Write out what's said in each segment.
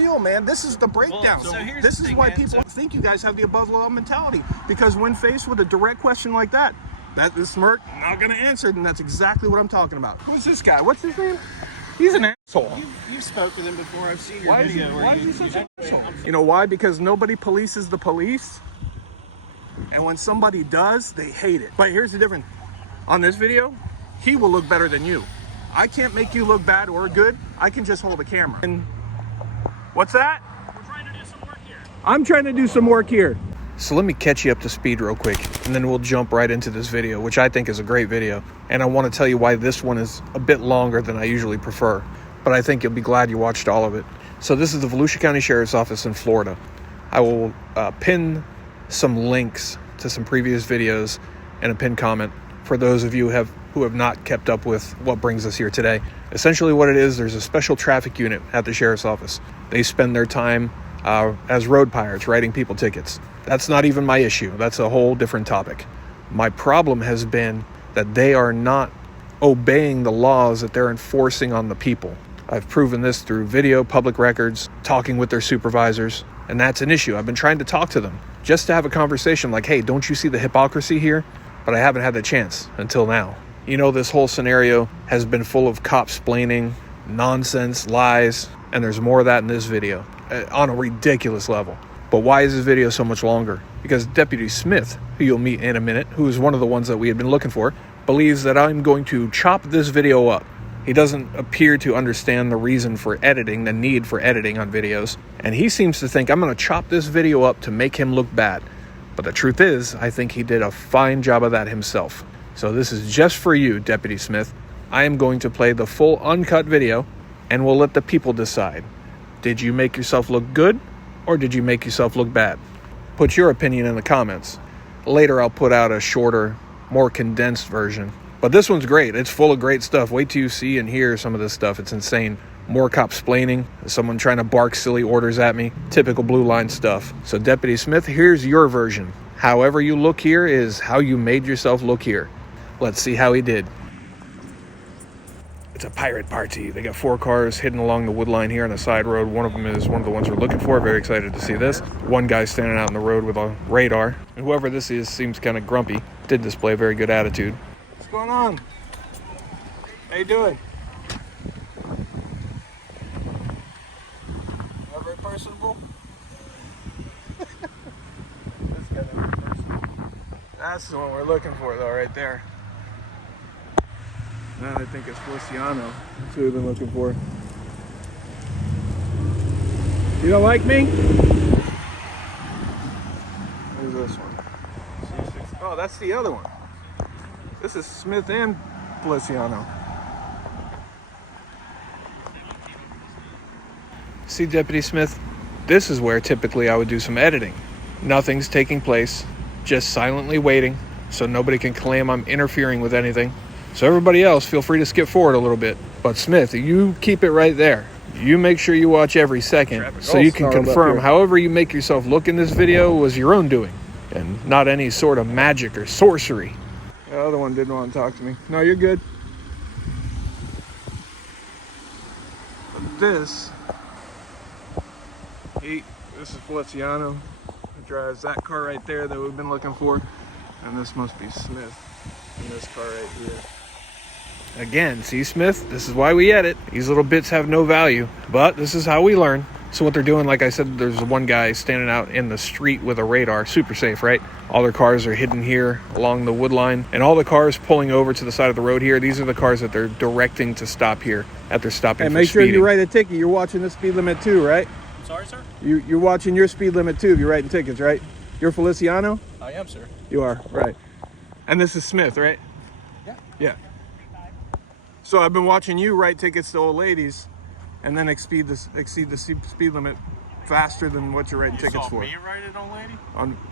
real, man. This is the breakdown. Well, so this is why people think you guys have the above law mentality. Because when faced with a direct question like that, the smirk, not gonna answer, and that's exactly what I'm talking about. Who's this guy? What's his name? He's an asshole. You've spoke with him before. I've seen your Why video. why is he such an asshole? You know why? Because nobody polices the police. And when somebody does, they hate it. But here's the difference. On this video, he will look better than you. I can't make you look bad or good. I can just hold a camera. And what's that? We're trying to do some work here. I'm trying to do some work here. So let me catch you up to speed real quick, and then we'll jump right into this video, which I think is a great video. And I want to tell you why this one is a bit longer than I usually prefer, but I think you'll be glad you watched all of it. So this is the Volusia County Sheriff's Office in Florida. I will pin some links to some previous videos and a pinned comment for those of you who have not kept up with what brings us here today. Essentially what it is, there's a special traffic unit at the Sheriff's Office. They spend their time as road pirates, writing people tickets. That's not even my issue. That's a whole different topic. My problem has been that they are not obeying the laws that they're enforcing on the people. I've proven this through video, public records, talking with their supervisors, and that's an issue. I've been trying to talk to them just to have a conversation like, hey, don't you see the hypocrisy here? But I haven't had the chance until now. You know, this whole scenario has been full of copsplaining, nonsense, lies, and there's more of that in this video on a ridiculous level. But why is this video so much longer? Because Deputy Smith, who you'll meet in a minute, who is one of the ones that we had been looking for, believes that I'm going to chop this video up. He doesn't appear to understand the reason for editing, the need for editing on videos. And he seems to think I'm going to chop this video up to make him look bad. But the truth is, I think he did a fine job of that himself. So this is just for you, Deputy Smith. I am going to play the full uncut video, and we'll let the people decide. Did you make yourself look good, or did you make yourself look bad? Put your opinion in the comments. Later, I'll put out a shorter, more condensed version. But this one's great. It's full of great stuff. Wait till you see and hear some of this stuff. It's insane. More copsplaining, someone trying to bark silly orders at me. Typical blue line stuff. So Deputy Smith, here's your version. However you look here is how you made yourself look here. Let's see how he did. It's a pirate party. They got 4 cars hidden along the wood line here on the side road. One of them is one of the ones we're looking for. Very excited to see this. One guy standing out in the road with a radar. And whoever this is seems kind of grumpy. Did display a very good attitude. What's going on? How you doing? Not very personable? This guy not very personable. That's the one we're looking for though, right there. Now I think it's Feliciano. That's who we've been looking for. You don't like me? Who's this one? Oh, that's the other one. This is Smith and Feliciano. See, Deputy Smith, this is where typically I would do some editing. Nothing's taking place, just silently waiting, so nobody can claim I'm interfering with anything. So everybody else, feel free to skip forward a little bit. But Smith, you keep it right there. You make sure you watch every second so you can confirm however you make yourself look in this video was your own doing and not any sort of magic or sorcery. The other one didn't want to talk to me. No, you're good. But this is Feliciano, who drives that car right there that we've been looking for. And this must be Smith in this car right here. Again, see Smith, this is why we edit. These little bits have no value, but this is how we learn. So what they're doing, like I said, there's one guy standing out in the street with a radar, super safe, right? All their cars are hidden here along the wood line, and all the cars pulling over to the side of the road here, these are the cars that they're directing to stop here at their stopping for speeding. Hey, make sure you write a ticket. You're watching the speed limit too, right? I'm sorry, sir? You're watching your speed limit too if you're writing tickets, right? You're Feliciano? I am, sir. You are, right. And this is Smith, right? Yeah. Yeah. So I've been watching you write tickets to old ladies and then exceed the speed limit faster than what you're writing tickets for. You write it, old lady?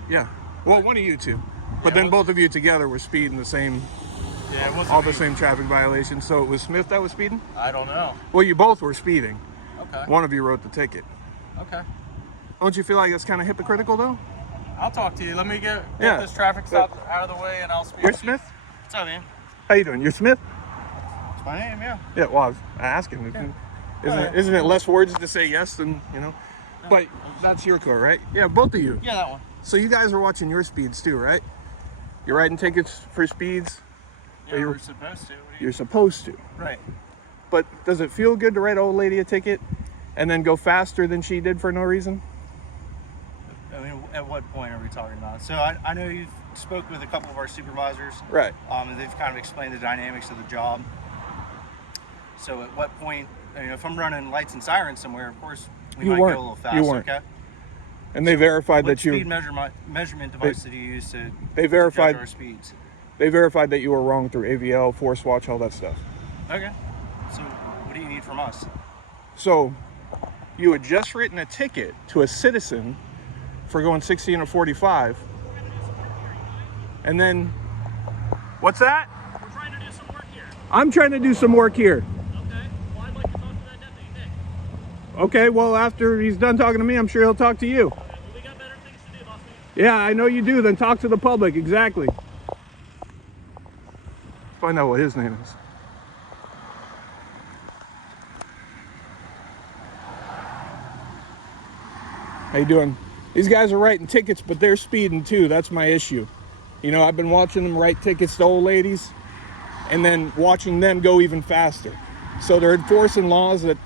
Yeah. Well, one of you two. But then both of you together were speeding the same, it wasn't all the same traffic violations. So it was Smith that was speeding? I don't know. Well, you both were speeding. Okay. One of you wrote the ticket. Okay. Don't you feel like that's kind of hypocritical though? I'll talk to you. Let me get this traffic stop out of the way and I'll speak. You're Smith? What's up, man? How you doing? You're Smith? It's my name, yeah. Yeah, well, I was asking. Yeah. Isn't it less words to say yes than, you know? No. But that's your car, right? Yeah, both of you. Yeah, that one. So you guys are watching your speeds too, right? You're writing tickets for speeds? Yeah, we're supposed to. You're supposed to. Right. But does it feel good to write an old lady a ticket and then go faster than she did for no reason? I mean, at what point are we talking about? So I know you've spoke with a couple of our supervisors. Right. And they've kind of explained the dynamics of the job. So at what point, I mean, if I'm running lights and sirens somewhere, of course, we might go a little fast, okay? And they verified that you... What speed measurement device did you use to judge our speeds? They verified that you were wrong through AVL, Force Watch, all that stuff. Okay. So what do you need from us? So you had just written a ticket to a citizen for going 60 and a 45. And then, what's that? We're trying to do some work here. I'm trying to do some work here. Okay. Well, I'd like to talk to that deputy, Nick. Okay, well, after he's done talking to me, I'm sure he'll talk to you. Okay, well, we got better things to do, boss man. Yeah, I know you do. Then talk to the public. Exactly. Find out what his name is. How you doing? These guys are writing tickets, but they're speeding too. That's my issue. You know, I've been watching them write tickets to old ladies and then watching them go even faster. So they're enforcing laws that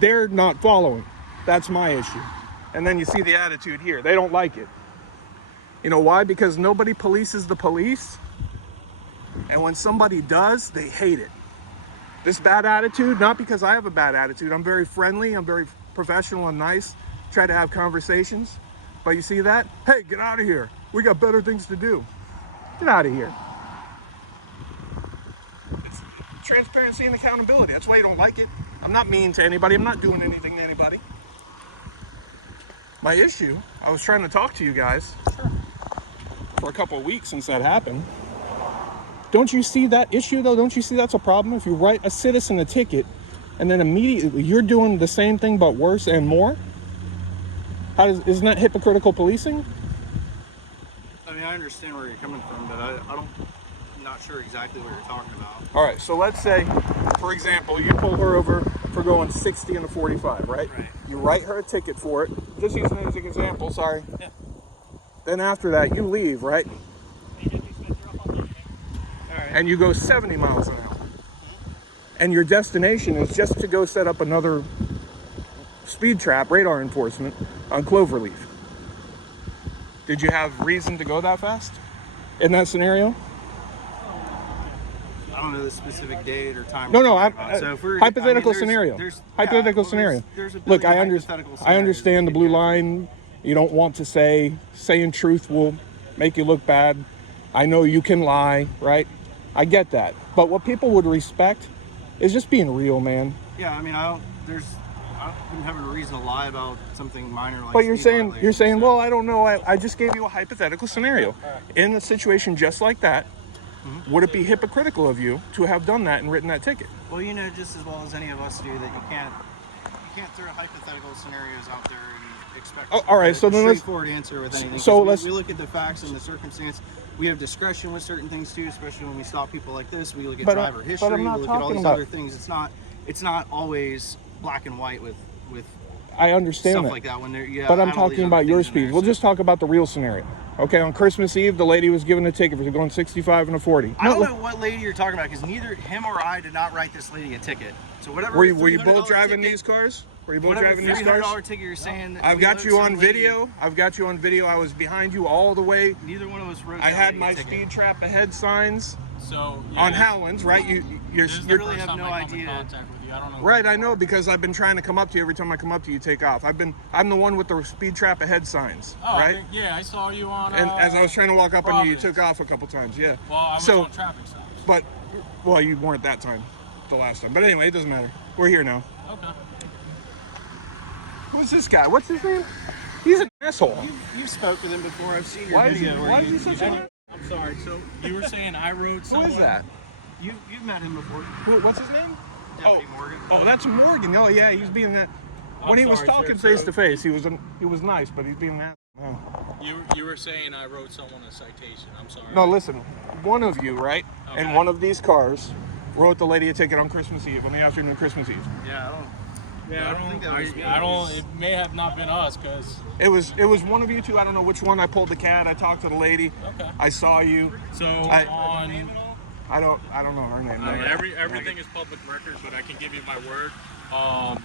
they're not following. That's my issue. And then you see the attitude here. They don't like it. You know why? Because nobody polices the police. And when somebody does, they hate it. This bad attitude, not because I have a bad attitude. I'm very friendly. I'm very professional and nice. Try to have conversations. But you see that? Hey, get out of here. We got better things to do. Get out of here. It's transparency and accountability. That's why you don't like it. I'm not mean to anybody. I'm not doing anything to anybody. My issue, I was trying to talk to you guys for a couple of weeks since that happened. Don't you see that issue though? Don't you see that's a problem? If you write a citizen a ticket and then immediately you're doing the same thing but worse and more? Isn't that hypocritical policing? I mean, I understand where you're coming from, but I'm not sure exactly what you're talking about. All right, so let's say, for example, you pull her over for going 60 and a 45, right? Right. You write her a ticket for it, just using it as an example, sorry. Yeah. Then after that, you leave, right? And you go 70 miles an hour. And your destination is just to go set up another speed trap, radar enforcement on Cloverleaf. Did you have reason to go that fast in that scenario? I don't know the specific date or time. No, So if we're, hypothetical I mean, scenario. There's Hypothetical scenario. Look, I understand the blue line. You don't want to saying truth will make you look bad. I know you can lie, right? I get that. But what people would respect is just being real, man. Yeah, I mean, I don't have a reason to lie about something minor like. But you're saying, well, I don't know. I just gave you a hypothetical scenario. In a situation just like that, would it be hypocritical of you to have done that and written that ticket? Well, you know just as well as any of us do that you can't throw hypothetical scenarios out there and expect all right, so then straightforward answer with anything. So we look at the facts and the circumstance. We have discretion with certain things too, especially when we stop people like this. We look at driver history. We look at all these other things. It's not always black and white with I understand stuff that. like that. When but I'm talking about your speed. We'll just talk about the real scenario. Okay, on Christmas Eve, the lady was given a ticket for going 65 and a 40. I don't know what lady you're talking about because neither him or I did not write this lady a ticket. So whatever. Were you both driving these cars? Were you both driving these cars? $300 ticket you're saying. I've got you on video. I've got you on video. I was behind you all the way. Neither one of us wrote. I had my speed trap ahead signs. So on Howlands, right? You really have no idea. I don't know. Right, I know because I've been trying to come up to you. Every time I come up to you, you take off. I'm the one with the speed trap ahead signs. Oh, right? Yeah, I saw you on. And as I was trying to walk up on you, you took off a couple times. Yeah. Well, I was on traffic stops. But, well, you weren't that time, the last time. But anyway, it doesn't matter. We're here now. Okay. Who's this guy? What's his name? He's an asshole. You've spoke with him before. I've seen your video. Why is he such a... I'm sorry. So you were saying I wrote someone. Who is that? You've met him before. What's his name? Deputy Morgan. Oh, that's Morgan. Oh, yeah, he's being that. When he was talking face to face, he was nice, but he's being that. Oh. You were saying I wrote someone a citation. I'm sorry. No, listen. One of you, right? Okay. In one of these cars, wrote the lady a ticket on Christmas Eve, on the afternoon of Christmas Eve. Yeah, Yeah, I don't. It may have not been us, because it was one of you two. I don't know which one. I pulled the cat. I talked to the lady. Okay. I saw you. So I don't know her name. Everything is public record, but I can give you my word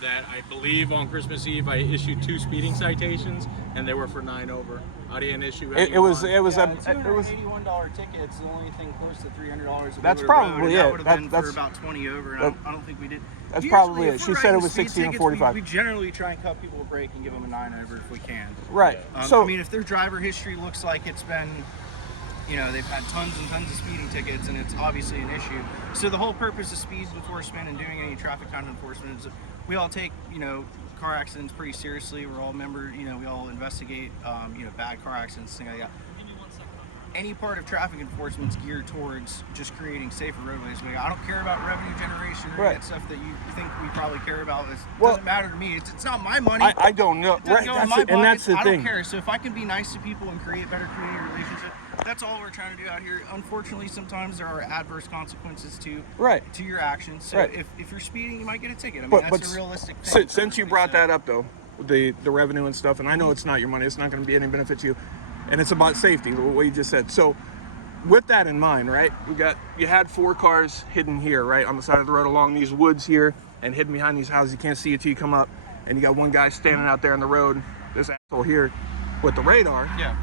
that I believe on Christmas Eve I issued 2 speeding citations, and they were for 9 over. I didn't issue any. It was $281 ticket. It's the only thing close to $300. That's probably it. That would have been for about 20 over, and I don't think we did. That's probably it. She said it was 16 and 45. We generally try and cut people a break and give them a 9 over if we can. Right. So I mean, if their driver history looks like it's been, you know, they've had tons and tons of speeding tickets, and it's obviously an issue. So the whole purpose of speed enforcement and doing any traffic time enforcement is we all take, you know, car accidents pretty seriously. We're all we all investigate, you know, bad car accidents, things like that. Any part of traffic enforcement is geared towards just creating safer roadways. I don't care about revenue generation or that stuff that you think we probably care about. It doesn't matter to me. It's not my money. I don't know. Right. That's the thing. I don't care. So if I can be nice to people and create better community relationships, that's all we're trying to do out here. Unfortunately, sometimes there are adverse consequences to your actions. So if you're speeding, you might get a ticket. I mean, that's a realistic thing. Since you brought that up, though, the revenue and stuff, and I know it's not your money. It's not going to be any benefit to you. And it's about safety, what you just said. So with that in mind, right, you had 4 cars hidden here, right, on the side of the road along these woods here and hidden behind these houses. You can't see it till you come up. And you got one guy standing out there on the road, this asshole here, with the radar. Yeah.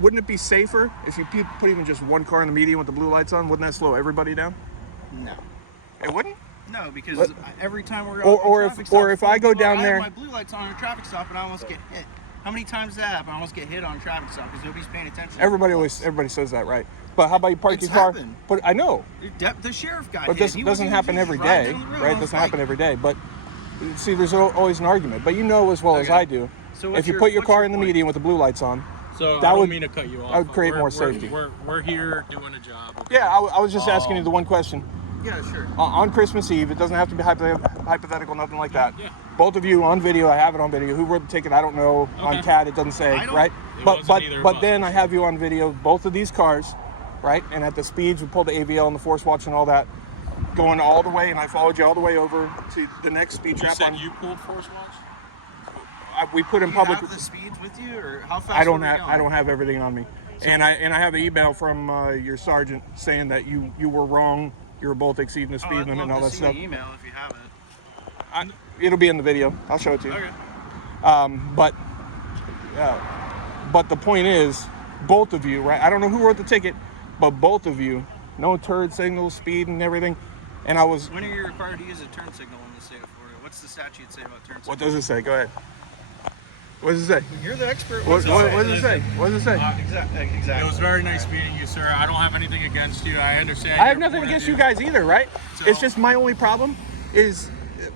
Wouldn't it be safer if you put even just one car in the median with the blue lights on? Wouldn't that slow everybody down? No. It wouldn't? No, because every time we're or if I go down there, I have my blue lights on a traffic stop and I almost get hit. How many times does that happen? I almost get hit on a traffic stop because nobody's paying attention. Everybody says that, right? But how about you park your car? But I know. The sheriff got hit. But this doesn't happen every day, right? It doesn't happen every day. But see, there's always an argument. But you know as well as I do, so if you put your car in the median with the blue lights on, so I don't mean to cut you off. I would create more safety. We're here doing a job. Okay? Yeah, I was just asking you the one question. Yeah, sure. On Christmas Eve, it doesn't have to be hypothetical, nothing like that. Yeah. Both of you on video, I have it on video. Who wrote the ticket? I don't know. Okay. On CAD, it doesn't say, right? But then I have you on video, both of these cars, right? And at the speeds, we pulled the AVL and the force watch and all that, going all the way, and I followed you all the way over to the next speed trap. You said you pulled force watch? We put in public. Do you have the speeds with you, or how fast? I don't have everything on me, and I have an email from your sergeant saying that you were wrong. You were both exceeding the speed limit and all that stuff. The email if you have it. It'll be in the video. I'll show it to you. Okay. But the point is, both of you, right? I don't know who wrote the ticket, but both of you, no turd signals, speed and everything. And I was. When are you required to use a turn signal in the state of Florida? What's the statute say about turn signals? What does it say? Go ahead. What does it say? You're the expert. What does it say? What does it say? Exactly. It was very nice meeting you, sir. I don't have anything against you. I understand. I have nothing against you guys either, right? So, it's just my only problem is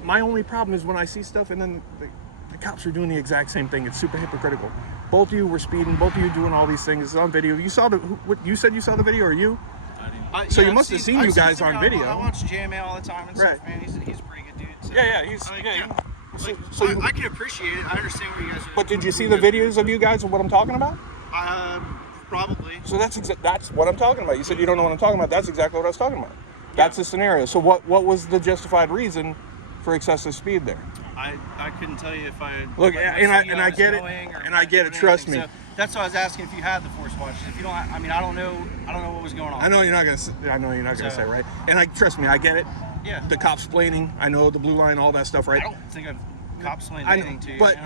when I see stuff and then the cops are doing the exact same thing. It's super hypocritical. Both of you were speeding. Both of you doing all these things. It's on video. You saw you said you saw the video, or you? So you must have seen you guys on video. I watch JMA all the time and stuff, man. He's a pretty good dude. So. Yeah. I can appreciate it. I understand what you guys are. But did you see the videos of you guys of what I'm talking about? Probably. So that's what I'm talking about. You said you don't know what I'm talking about. That's exactly what I was talking about. That's the scenario. So what was the justified reason for excessive speed there? I couldn't tell you if I look, and I get it, and I get it. Trust me. So that's why I was asking if you had the force watches. If you don't, I mean, I don't know what was going on. I know you're not gonna say right. And trust me, I get it. Yeah. The Copsplaining, I know the blue line, all that stuff, right? I don't think I've Copsplained anything to you. But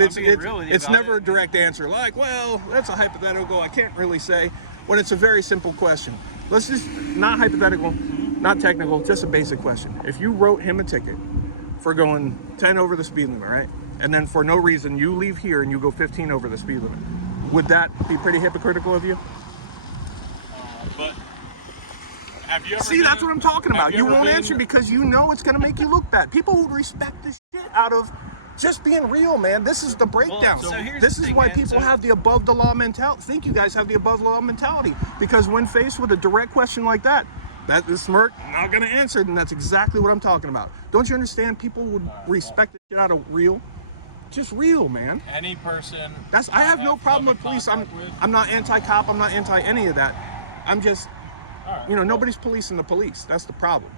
it's never a direct answer. answer. Like, well, that's a hypothetical. I can't really say. When it's a very simple question. Let's just not hypothetical, not technical, just a basic question. If you wrote him a ticket for going 10 over the speed limit, right? And then for no reason you leave here and you go 15 over the speed limit, would that be pretty hypocritical of you? But have you ever See, that's what I'm talking about. You won't answer because you know it's going to make you look bad. People would respect the shit out of just being real, man. This is the breakdown. This is why people have the above the law mentality. I think you guys have the above the law mentality, because when faced with a direct question like that the smirk, not going to answer, then that's exactly what I'm talking about. Don't you understand? People would respect the shit out of real. Just real, man. Any person. I have no problem with police. I'm not anti-cop. I'm not anti any of that. I'm just, nobody's policing the police. That's the problem,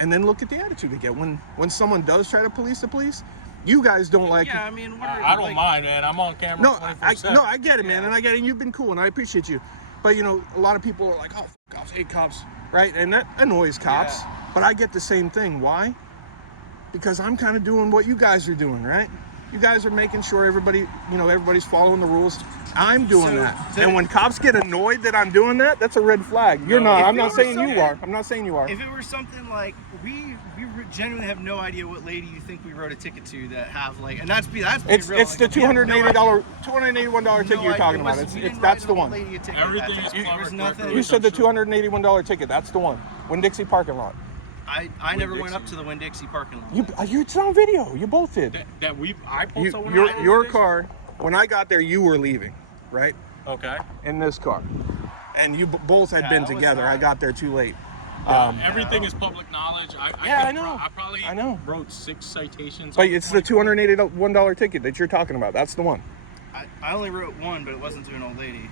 and then look at the attitude they get when someone does try to police the police. You guys don't like Yeah, it. I mean, I don't mind, man. I'm on camera. No, 24/7. I get it, man, and I get it. And you've been cool, and I appreciate you. But you know, a lot of people are like, "Oh, cops, hate cops," right? And that annoys cops. Yeah. But I get the same thing. Why? Because I'm kind of doing what you guys are doing, right? You guys are making sure everybody's following the rules. I'm doing that. And when cops get annoyed that I'm doing that, that's a red flag. You're not. I'm not saying you are. I'm not saying you are. If it were something like we genuinely have no idea what lady you think we wrote a ticket to that have like, and that's real. It's like, the $281 ticket you're talking about. That's the one. Everything is public record. You said the $281 ticket. That's the one. Winn-Dixie parking lot. I never went up to the Winn-Dixie parking lot. It's on video. You both did. I pulled someone out. Your car. When I got there, you were leaving, right? Okay. In this car, and you both had been together. I got there too late. Everything is public knowledge. I know. I wrote 6 citations. But it's the $281 ticket that you're talking about. That's the one. I only wrote one, but it wasn't to an old lady.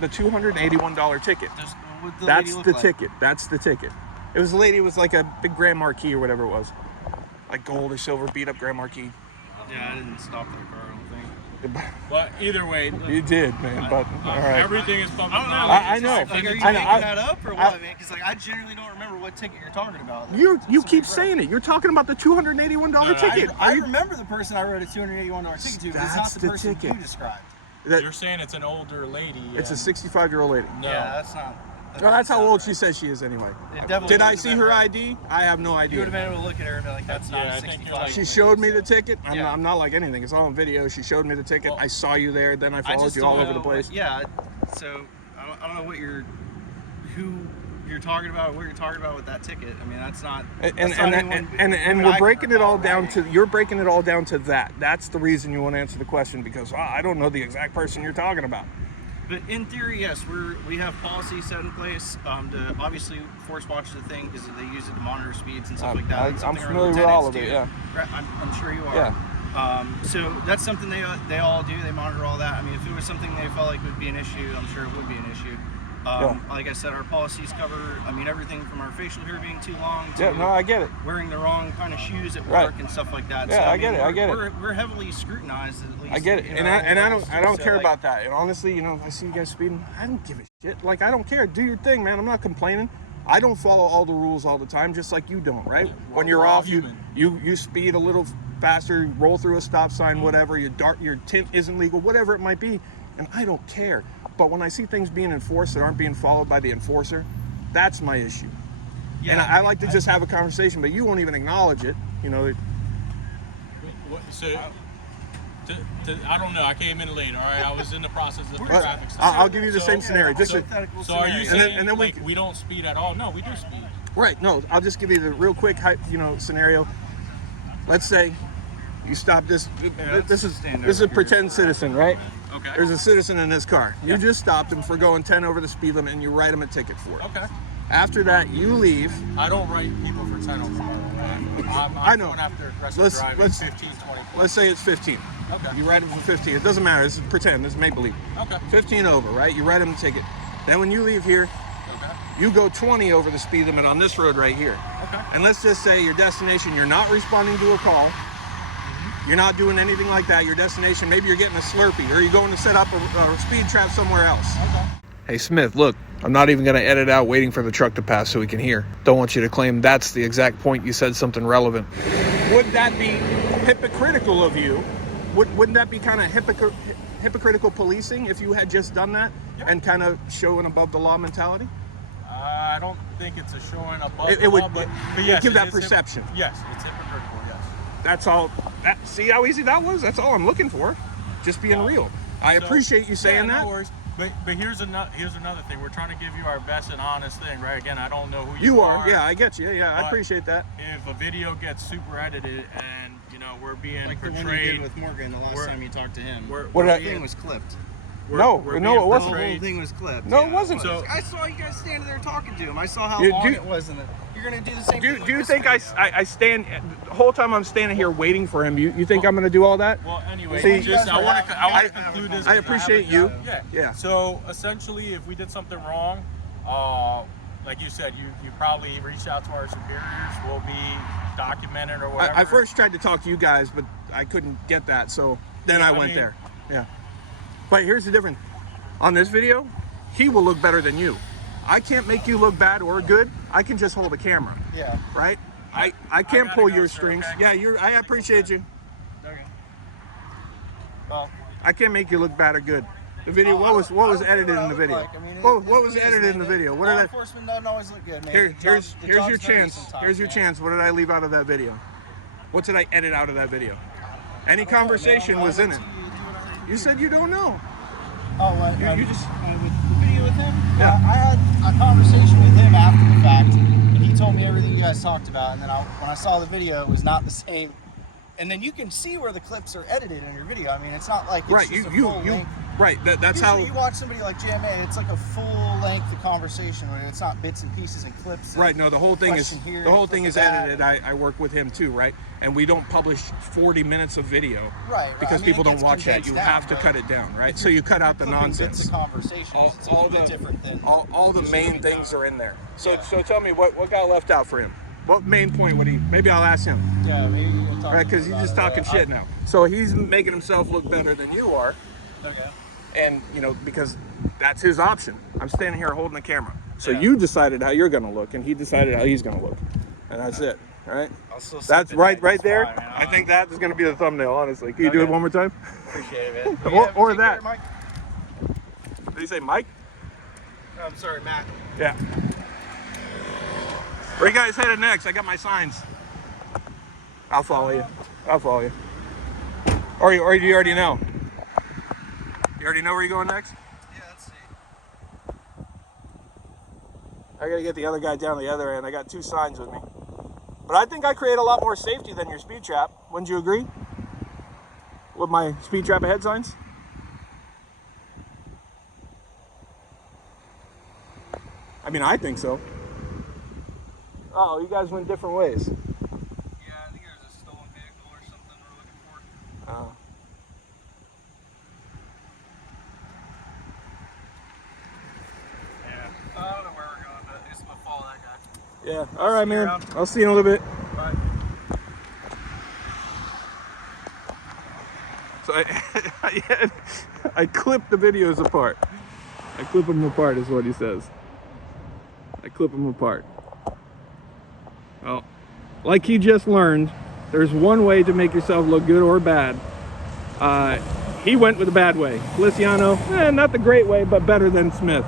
The $281 ticket. What the That's lady look the like? ticket. That's the ticket. It was a lady. It was like a big Grand Marquis or whatever it was, like gold or silver beat up Grand Marquis. Yeah, I didn't stop that car. I don't think. But either way, You did, man. But all right. everything is public I knowledge. I know. Like, are you I know. making that up or what, man? Because like I genuinely don't remember what ticket you're talking about. You keep saying it. You're talking about the $281 ticket. I remember the person I wrote a $281 ticket to, but it's not That's the the person ticket. you described. You're saying it's an older lady. It's a and- 65-year-old lady. No. Yeah, that's not. Well, that's how not old right. she says she is anyway. It definitely Did I wouldn't see have her been right. ID? I have no You would idea. have been able to look at her and be like, that's not Yeah, a I think you're 65. like- She showed me the ticket. Yeah. I'm not like anything. It's all on video. She showed me the ticket. Well, I saw you there. Then I I followed just you don't all over know the place. Yeah, so I don't know who you're talking about, what you're talking about with that ticket. I mean, that's not. And we're breaking it all down to. You're breaking it all down to that. That's the reason you want to answer the question because I don't know the exact person you're talking about. But in theory, yes, we have policies set in place to obviously force watch the thing because they use it to monitor speeds and stuff like that. That's I'm something our familiar with all of lieutenants it. do. Yeah. Right, I'm sure you are. Yeah. So that's something they all do. They monitor all that. I mean, if it was something they felt like would be an issue, I'm sure it would be an issue. Like I said, our policies cover, everything from our facial hair being too long to I get it. wearing the wrong kind of shoes at Right. work and stuff like that. Yeah, so, I get it, I get it. We're heavily scrutinized at least. I get it, you and know, I don't so, care like, about that. And honestly, if I see you guys speeding, I don't give a shit. Like I don't care. Do your thing, man. I'm not complaining. I don't follow all the rules all the time, just like you don't, right? When you're we're all off, human. you speed a little faster, roll through a stop sign, whatever. Your tint isn't legal, whatever it might be, and I don't care. But when I see things being enforced that aren't being followed by the enforcer, that's my issue. Yeah, and I like to just have a conversation, but you won't even acknowledge it. So, I don't know. I came in late. All right, I was in the process of the But traffic. I'll give you the same scenario. Just So are you saying and then we don't speed at all? No, we do speed. right? No, I'll just give you the real quick, scenario. Let's say you stop this. This is a pretend citizen, right? Okay. There's a citizen in this car. You just stopped him for going 10 over the speed limit, and you write him a ticket for it. Okay. After that, you leave. I don't write people for 10 over the way. I'm I know. going after aggressive Let's- driving, let's- 15, 20. Let's say it's 15. Okay. You write him for 15. It doesn't matter. This is pretend. This is make believe. Okay. 15 over, right? You write him a ticket. Then when you leave here, Okay. you go 20 over the speed limit on this road right here. Okay. And let's just say your destination, you're not responding to a call. You're not doing anything like that. Your destination, maybe you're getting a Slurpee or you're going to set up a speed trap somewhere else. Okay. Hey, Smith, look, I'm not even going to edit out waiting for the truck to pass so we can hear. Don't want you to claim that's the exact point you said something relevant. Would that be hypocritical of you? Wouldn't that be kind of hypocritical policing if you had just done that and kind of show an above the law mentality? I don't think it's a showing above It the would law, but yes, give it that is perception. Yes, it's hypocritical, yes. That's all. See how easy that was? That's all I'm looking for. Just being real. I So- appreciate you saying yeah, that. No worries. But here's another thing. We're trying to give you our best and honest thing, right? Again, I don't know who You are. Yeah, I get you. Yeah, I But appreciate that. If a video gets super edited and we're being like the one you portrayed, did with Morgan the last time you talked to him. we're What the I- thing was clipped. No, we're no, being it wasn't. The portrayed- whole thing was clipped. No, it wasn't. So- I saw you guys standing there talking to him. I saw how You- long do- it was, and you're gonna do the same thing. Do with you this think video. I stand the whole time I'm standing here waiting for him? You think I'm going to do all that? Well, anyway, See, I want to conclude this. I appreciate you. Yeah. Yeah. So essentially, if we did something wrong, like you said, you probably reached out to our superiors. Will be documented or whatever. I first tried to talk to you guys, but I couldn't get that, so then Yeah, I I went mean- there. Yeah. But here's the difference. On this video, he will look better than you. I can't make you look bad or good. I can just hold a camera, Yeah. right? I can't gotta pull go, your sir, strings. okay? Yeah, I appreciate you. Okay. Well, I can't make you look bad or good. The video, I what was don't care edited what I in the look video? like. I mean, What it was really is, edited in the man. video? What Law did I? enforcement doesn't always look good, man. Here's The your job's chance. dirty Here's your sometimes, chance. What did I leave out of that video? What did I edit out of that video? Any man. conversation was in it. You You said you don't know. Oh, what? You just. With the video with him? Yeah. I had a conversation with him after the fact, and he told me everything you guys talked about. And then when I saw the video, it was not the same. And then you can see where the clips are edited in your video. I mean, it's not like it's Right, just a full length. right. That's Usually how. you watch somebody like JMA, it's like a full length of conversation where it's not bits and pieces and clips. And Right. No, the whole thing is question here, the whole clip thing of is that. edited. I work with him too, right? And we don't publish 40 minutes of video Right. because I mean, people it don't gets watch that. condensed You down, have to but cut it down, right? So you cut out the clipping bits nonsense. of conversations. It's a little bit different than all the main things are in there. So Yeah. so tell me what got left out for him. What main point would he? Maybe I'll ask him. Yeah, maybe we'll talk. Right, because he's just talking shit now. So he's making himself look better than you are, Okay. and because that's his option. I'm standing here holding the camera. So Yeah. you decided how you're gonna look, and he decided how he's gonna look, and that's it. All right. I'll still That's slip it right in. right It's there. fine, man. I think that is gonna be the thumbnail. Honestly, can you do Okay. it one more time? Appreciate it, man. Or Take that. care, Mike. Did he say Mike? I'm sorry, Matt. Yeah. Where you guys headed next? I got my signs. I'll follow you. I'll follow you. Or you already know? You already know where you're going next? Yeah, let's see. I gotta get the other guy down the other end. I got 2 signs with me. But I think I create a lot more safety than your speed trap. Wouldn't you agree? With my speed trap ahead signs? I mean, I think so. Oh, you guys went different ways. Yeah, I think there's a stolen vehicle or something we're looking for. Oh. Yeah. I don't know where we're going, but it's gonna follow that guy. Yeah. All right, See you man. around. I'll see you in a little bit. Bye. So I clip the videos apart. I clip them apart is what he says. I clip them apart. Well, like he just learned, there's one way to make yourself look good or bad. He went with the bad way. Feliciano, not the great way, but better than Smith.